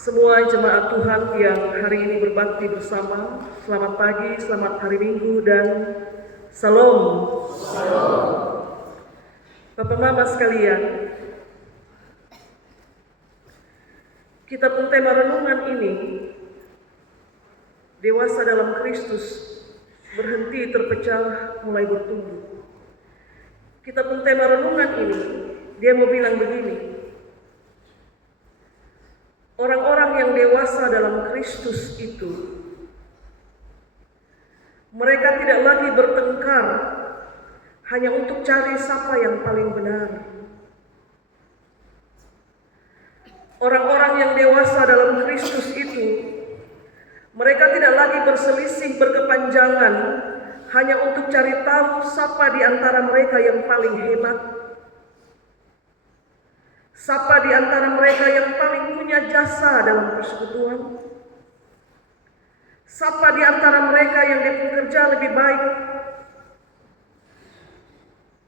Semua jemaat Tuhan yang hari ini berbakti bersama, selamat pagi, selamat hari Minggu, dan Salam. Bapak Mama sekalian, kita pun tema renungan ini, dewasa dalam Kristus, berhenti terpecah, mulai bertumbuh. Kita pun tema renungan ini, dia mau bilang begini: orang-orang yang dewasa dalam Kristus itu, mereka tidak lagi bertengkar hanya untuk cari siapa yang paling benar. Orang-orang yang dewasa dalam Kristus itu, mereka tidak lagi berselisih berkepanjangan hanya untuk cari tahu siapa di antara mereka yang paling hebat, siapa di antara mereka yang paling punya jasa dalam persekutuan, siapa di antara mereka yang bekerja lebih baik.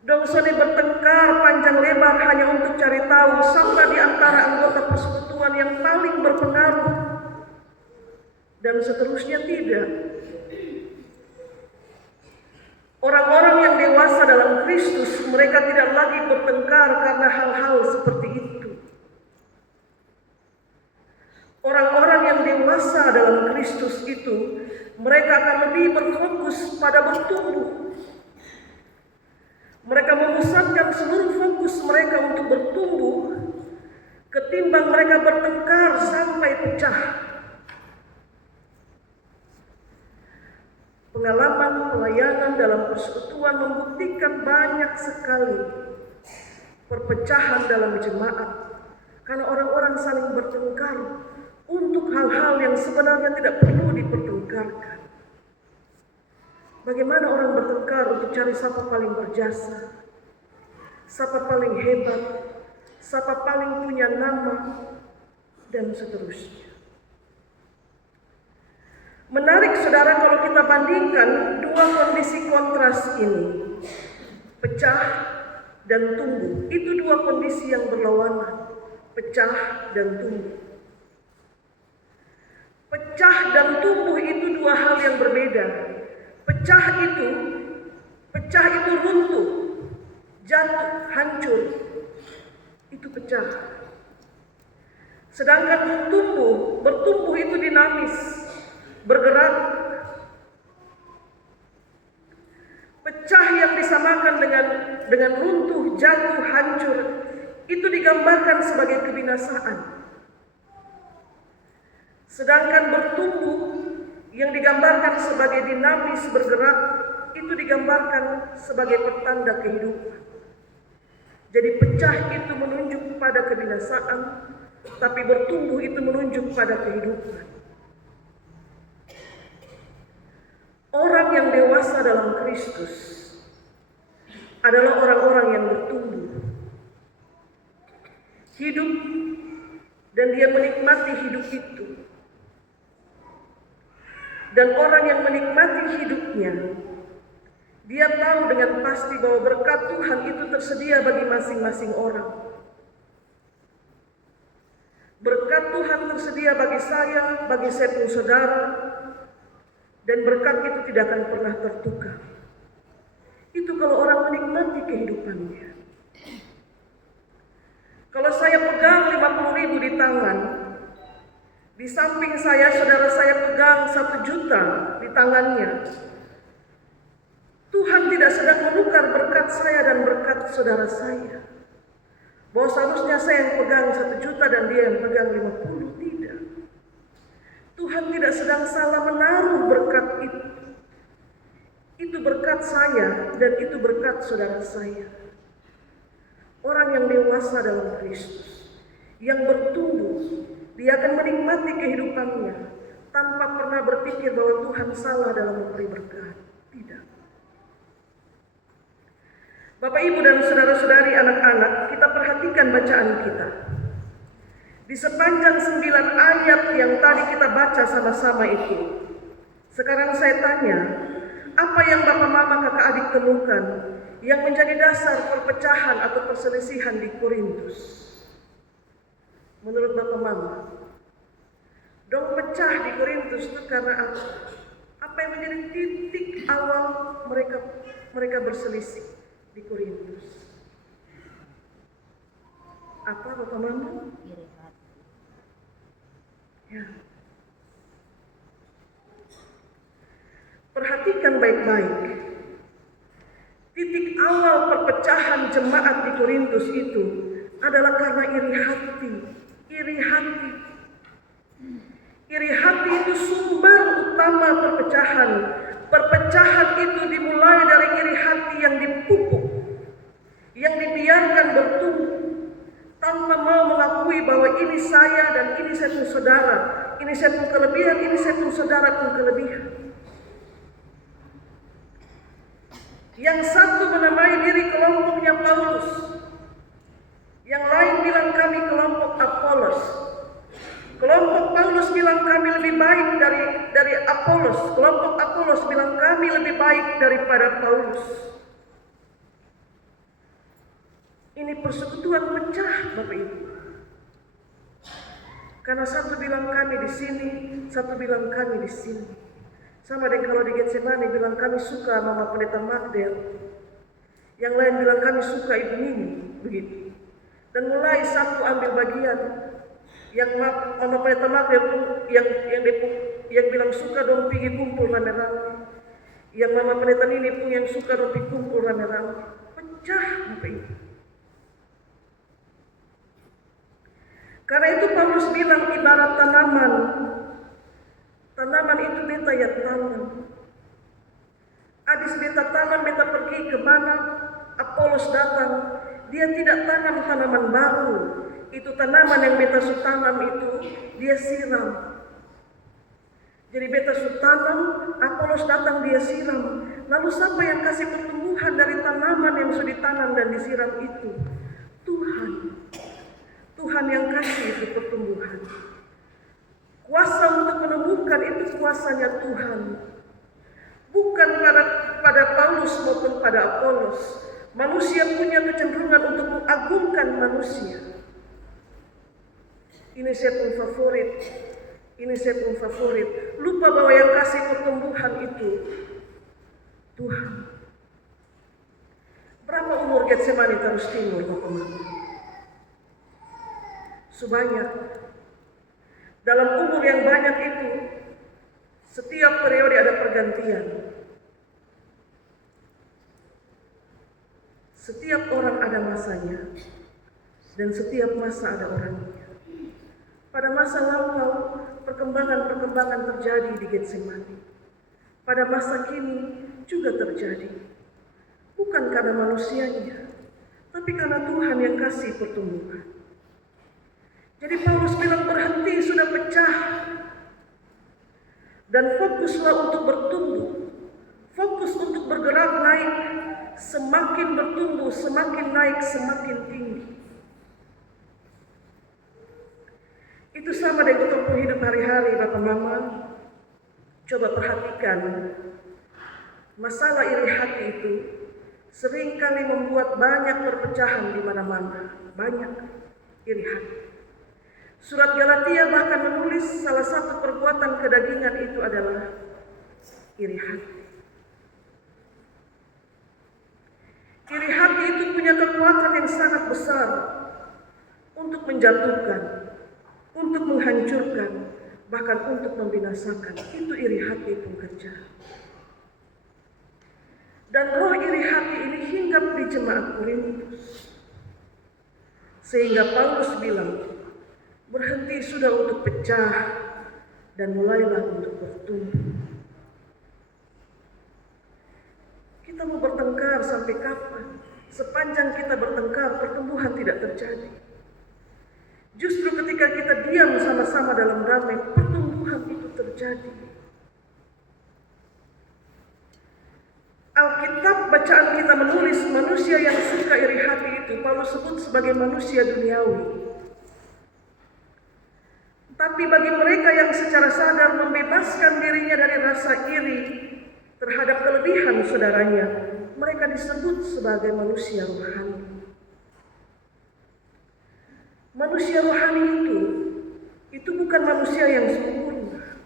Dongsone bertengkar panjang lebar hanya untuk cari tahu siapa di antara anggota persekutuan yang paling berpengaruh, dan seterusnya. Tidak. Orang-orang yang dewasa dalam Kristus, mereka tidak lagi bertengkar karena hal-hal seperti itu. Orang-orang yang dewasa dalam Kristus itu, mereka akan lebih berfokus pada bertumbuh. Mereka memusatkan seluruh fokus mereka untuk bertumbuh, ketimbang mereka bertengkar sampai pecah. Pengalaman pelayanan dalam persekutuan membuktikan banyak sekali perpecahan dalam jemaat karena orang-orang saling bertengkar untuk hal-hal yang sebenarnya tidak perlu dipertengkarkan. Bagaimana orang bertengkar untuk cari siapa paling berjasa, siapa paling hebat, siapa paling punya nama, dan seterusnya. Menarik saudara kalau kita bandingkan dua kondisi kontras ini, pecah dan tumbuh. Itu dua kondisi yang berlawanan, pecah dan tumbuh. Pecah dan tumbuh itu dua hal yang berbeda. Pecah itu runtuh, jatuh, hancur. Itu pecah. Sedangkan bertumbuh itu dinamis, bergerak. Pecah yang disamakan dengan runtuh, jatuh, hancur, itu digambarkan sebagai kebinasaan. Sedangkan bertumbuh yang digambarkan sebagai dinamis, bergerak, itu digambarkan sebagai pertanda kehidupan. Jadi pecah itu menunjuk pada kebinasaan, tapi bertumbuh itu menunjuk pada kehidupan. Orang yang dewasa dalam Kristus adalah orang-orang yang bertumbuh, hidup, dan dia menikmati hidup itu. Dan orang yang menikmati hidupnya, dia tahu dengan pasti bahwa berkat Tuhan itu tersedia bagi masing-masing orang. Berkat Tuhan tersedia bagi saya, bagi saya saudara, dan berkat itu tidak akan pernah tertukar. Itu kalau orang menikmati kehidupannya. Kalau saya pegang 50.000 di tangan, di samping saya, saudara saya pegang 1 juta di tangannya, Tuhan tidak sedang menukar berkat saya dan berkat saudara saya. Bahwa seharusnya saya yang pegang 1 juta dan dia yang pegang 50, tidak. Tuhan tidak sedang salah menaruh berkat itu. Itu berkat saya dan itu berkat saudara saya. Orang yang dewasa dalam Kristus, yang bertumbuh, dia akan menikmati kehidupannya tanpa pernah berpikir bahwa Tuhan salah dalam memberi berkat. Tidak. Bapak, Ibu, dan saudara-saudari, anak-anak, kita perhatikan bacaan kita. Di sepanjang 9 ayat yang tadi kita baca sama-sama itu, sekarang saya tanya, apa yang Bapak, Mama, Kakak, Adik temukan yang menjadi dasar perpecahan atau perselisihan di Korintus? Menurut Bapak, Mama, Korintus itu karena apa? Apa yang menjadi titik awal mereka berselisih di Korintus? Apa Bapak Mama? Iri hati. Ya. Perhatikan baik-baik. Titik awal perpecahan jemaat di Korintus itu adalah karena iri hati. Iri hati. Iri hati itu sumber utama perpecahan. Perpecahan itu dimulai dari iri hati yang dipupuk, yang dibiarkan bertumbuh, tanpa mau mengakui bahwa ini saya dan ini saya pun saudara, ini saya pun kelebihan, ini saya pun saudara pun kelebihan. Yang satu menamai diri kelompoknya Paulus, yang lain bilang kami kelompok Apolos. Kelompok Paulus bilang kami lebih baik dari Apolos. Kelompok Apolos bilang kami lebih baik daripada Paulus. Ini persekutuan pecah, Bapak Ibu. Karena satu bilang kami di sini, satu bilang kami di sini. Sama dengan kalau di Getsemani bilang kami suka Mama Pendeta Magdel, yang lain bilang kami suka Ibu Nini, begitu. Dan mulai satu ambil bagian, yang Mama Pendeta Magdel yang bilang suka dong pergi kumpul rame-rame, yang Mama Pendeta Nini pun yang suka dong pergi kumpul rame-rame. Pecah, Bapak Ibu. Karena itu Paulus bilang ibarat tanaman. Tanaman itu beta ya tanam. Habis beta tanam, beta pergi ke mana Apolos datang. Dia tidak tanam tanaman baru. Itu tanaman yang beta tanam itu dia siram. Jadi beta tanam, Apolos datang dia siram. Lalu siapa yang kasih pertumbuhan dari tanaman yang sudah ditanam dan disiram itu? Tuhan. Tuhan yang kasih itu pertumbuhan. Kuasa untuk menumbuhkan itu kuasanya Tuhan. Bukan pada Paulus maupun pada Apolos. Manusia punya kecenderungan untuk mengagungkan manusia. Ini saya pun favorit. Ini saya pun favorit. Lupa bahwa yang kasih pertumbuhan itu Tuhan. Berapa umur Getsemani terus timur, Bapak-Bapak? Sebanyak. Dalam umur yang banyak itu, setiap periode ada pergantian. Setiap orang ada masanya, dan setiap masa ada orangnya. Pada masa lampau, perkembangan-perkembangan terjadi di Getsemani. Pada masa kini juga terjadi. Bukan karena manusianya, tapi karena Tuhan yang kasih pertumbuhan. Jadi Paulus bilang berhenti, sudah pecah. Dan fokuslah untuk bertumbuh. Fokus untuk bergerak naik. Semakin bertumbuh, semakin naik, semakin tinggi. Itu sama dengan tempuh hidup hari-hari, Bapak Mama. Coba perhatikan. Masalah iri hati itu seringkali membuat banyak perpecahan di mana-mana. Banyak iri hati. Surat Galatia bahkan menulis salah satu perbuatan kedagingan itu adalah iri hati. Iri hati itu punya kekuatan yang sangat besar untuk menjatuhkan, untuk menghancurkan, bahkan untuk membinasakan. Itu iri hati bekerja. Dan roh iri hati ini hinggap di jemaat Korintus. Sehingga Paulus bilang, berhenti sudah untuk pecah dan mulailah untuk bertumbuh. Kita mau bertengkar sampai kapan? Sepanjang kita bertengkar, pertumbuhan tidak terjadi. Justru ketika kita diam sama-sama dalam damai, pertumbuhan itu terjadi. Alkitab bacaan kita menulis manusia yang suka iri hati itu Paulus sebut sebagai manusia duniawi. Tapi bagi mereka yang secara sadar membebaskan dirinya dari rasa iri terhadap kelebihan saudaranya, mereka disebut sebagai manusia rohani. Manusia rohani itu bukan manusia yang sempurna.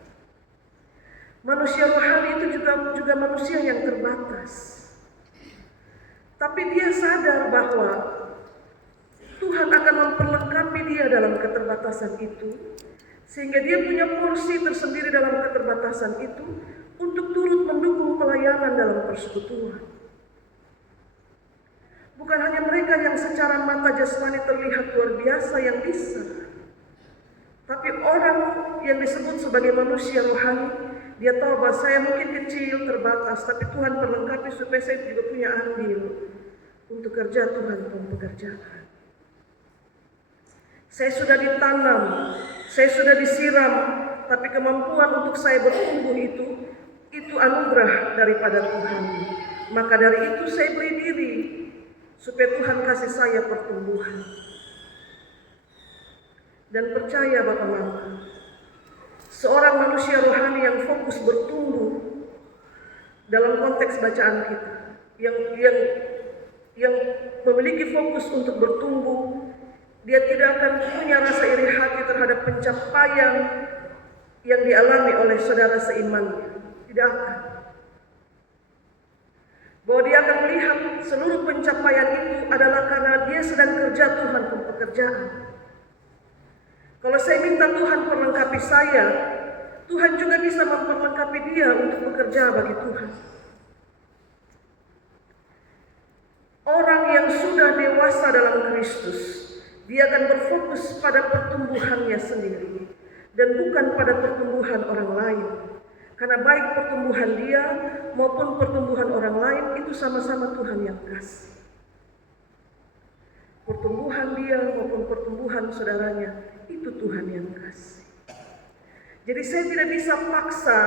Manusia rohani itu juga manusia yang terbatas. Tapi dia sadar bahwa Tuhan akan memperlengkapi dia dalam keterbatasan itu, sehingga dia punya porsi tersendiri dalam keterbatasan itu untuk turut mendukung pelayanan dalam persekutuan. Bukan hanya mereka yang secara mata jasmani terlihat luar biasa yang bisa, tapi orang yang disebut sebagai manusia rohani, dia tahu bahwa saya mungkin kecil, terbatas, tapi Tuhan perlengkapi supaya saya juga punya andil untuk kerja Tuhan dalam pekerjaan. Saya sudah ditanam, saya sudah disiram, tapi kemampuan untuk saya bertumbuh itu anugerah daripada Tuhan. Maka dari itu saya beri diri supaya Tuhan kasih saya pertumbuhan. Dan percaya Bapak Mama, seorang manusia rohani yang fokus bertumbuh dalam konteks bacaan kita, yang memiliki fokus untuk bertumbuh, dia tidak akan punya rasa iri hati terhadap pencapaian yang dialami oleh saudara seimannya. Tidak akan. Bahwa dia akan melihat seluruh pencapaian itu adalah karena dia sedang kerja Tuhan dalam pekerjaan. Kalau saya minta Tuhan perlengkapi saya, Tuhan juga bisa memperlengkapi dia untuk bekerja bagi Tuhan. Orang yang sudah dewasa dalam Kristus, dia akan berfokus pada pertumbuhannya sendiri dan bukan pada pertumbuhan orang lain. Karena baik pertumbuhan dia maupun pertumbuhan orang lain itu sama-sama Tuhan yang kasih. Pertumbuhan dia maupun pertumbuhan saudaranya itu Tuhan yang kasih. Jadi saya tidak bisa paksa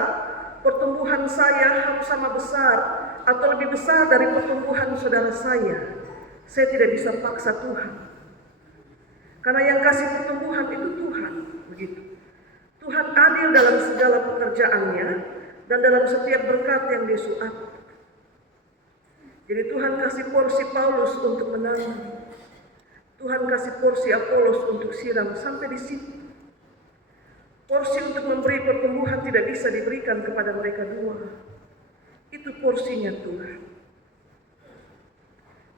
pertumbuhan saya harus sama besar atau lebih besar dari pertumbuhan saudara saya. Saya tidak bisa paksa Tuhan. Karena yang kasih pertumbuhan itu Tuhan, begitu. Tuhan adil dalam segala pekerjaannya dan dalam setiap berkat yang dia suap. Jadi Tuhan kasih porsi Paulus untuk menanam. Tuhan kasih porsi Apolos untuk siram sampai di situ. Porsi untuk memberi pertumbuhan tidak bisa diberikan kepada mereka dua. Itu porsinya Tuhan.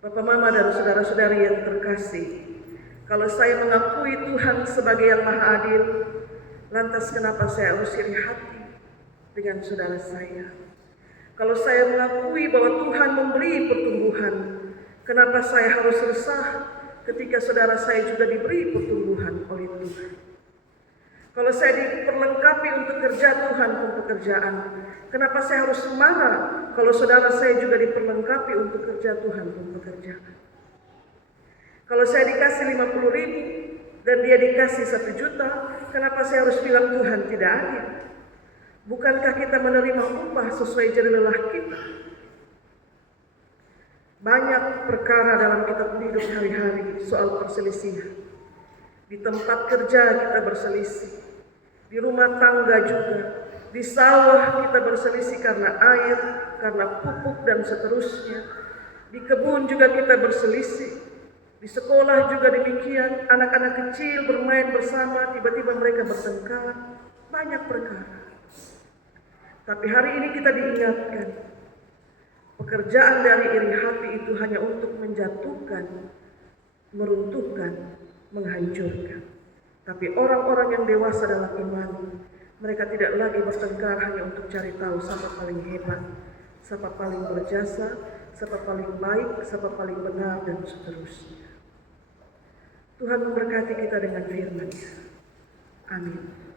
Bapak, Mama, dan saudara-saudari yang terkasih, kalau saya mengakui Tuhan sebagai yang maha adil, lantas kenapa saya harus iri hati dengan saudara saya? Kalau saya mengakui bahwa Tuhan memberi pertumbuhan, kenapa saya harus resah ketika saudara saya juga diberi pertumbuhan oleh Tuhan? Kalau saya diperlengkapi untuk kerja Tuhan untuk pekerjaan, kenapa saya harus marah kalau saudara saya juga diperlengkapi untuk kerja Tuhan untuk pekerjaan? Kalau saya dikasih 50.000 dan dia dikasih 1 juta, kenapa saya harus bilang Tuhan tidak adil? Bukankah kita menerima upah sesuai jerih lelah kita? Banyak perkara dalam kitab hidup hari-hari soal perselisihan. Di tempat kerja kita berselisih, di rumah tangga juga, di sawah kita berselisih karena air, karena pupuk dan seterusnya. Di kebun juga kita berselisih, di sekolah juga demikian. Anak-anak kecil bermain bersama, tiba-tiba mereka bertengkar. Banyak perkara. Tapi hari ini kita diingatkan, pekerjaan dari iri hati itu hanya untuk menjatuhkan, meruntuhkan, menghancurkan. Tapi orang-orang yang dewasa dalam iman, mereka tidak lagi bertengkar hanya untuk cari tahu siapa paling hebat, siapa paling berjasa, siapa paling baik, siapa paling benar, dan seterusnya. Tuhan memberkati kita dengan firman-Nya. Amin.